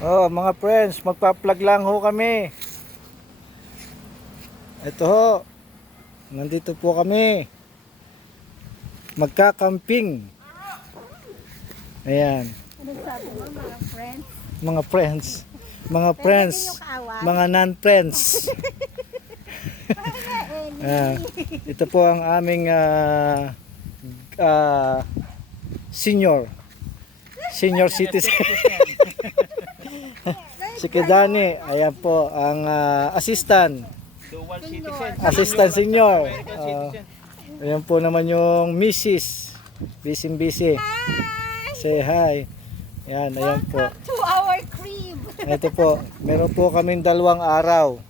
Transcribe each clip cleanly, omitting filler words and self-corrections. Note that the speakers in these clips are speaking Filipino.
Oh, mga friends, magpa-vlog lang ho kami. Ito ho. Nandito po kami. Magka-camping. Ayan, Ano sabi mo, mga friends? mga friends. Mga Talaga friends. yung kaaway. Mga non-friends. Ah, ito po ang aming senior citizen. Si Kidani, ayan po ang assistant Dual citizen. assistant senior. American citizen. Ayan po naman yung Mrs. Busy. Say hi. Ayan po. To our crib. Ito po, meron po kaming 2 araw.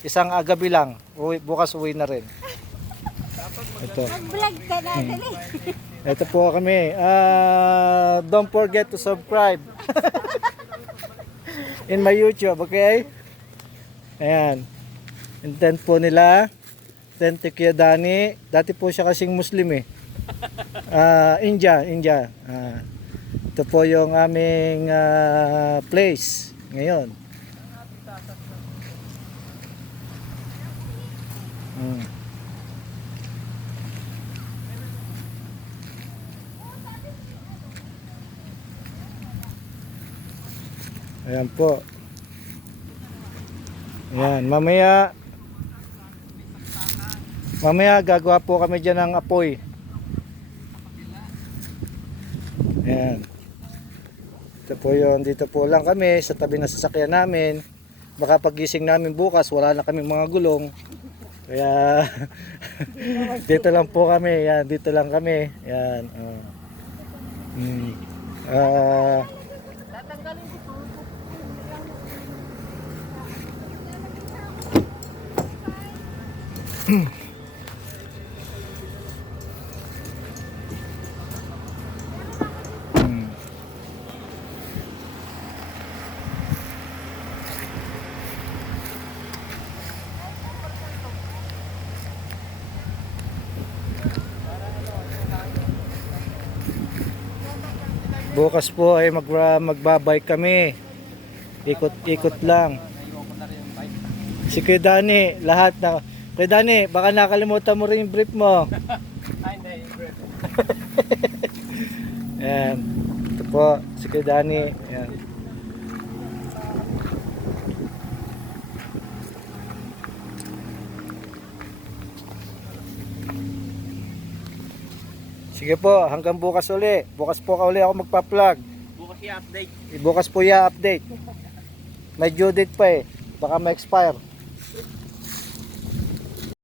Isang agabi lang. Bukas uwi na rin. Ito. Mag-vlog ka na, dali. Ito po kami. Don't forget to subscribe in my YouTube, okay? Ayan. Intent po nila. Intent to Kuya Dani. Dati po siya kasing Muslim eh. India. Ito po yung aming place ngayon. Ayan po. Ayan, mamaya gagawa po kami dyan ng apoy. Ayan. Ito po yun, dito po lang kami sa tabi ng sasakyan namin. Baka pagising namin bukas, wala na kaming mga gulong. Kaya dito lang po kami. Ayan, dito lang kami. Ayan. Bukas po ay magbabike kami. Ikot-ikot lang. Si Kuya Dani, lahat na. Kuya Dani, baka nakalimutan mo rin yung brief mo. Ay, hindi. Ayan. Ito po, si Kuya Dani. Ayan. Sige po, hanggang bukas uli. Bukas po uli ako magpa-vlog. Bukas i-update. Bukas po i-update. May due date pa eh. Baka ma-expire.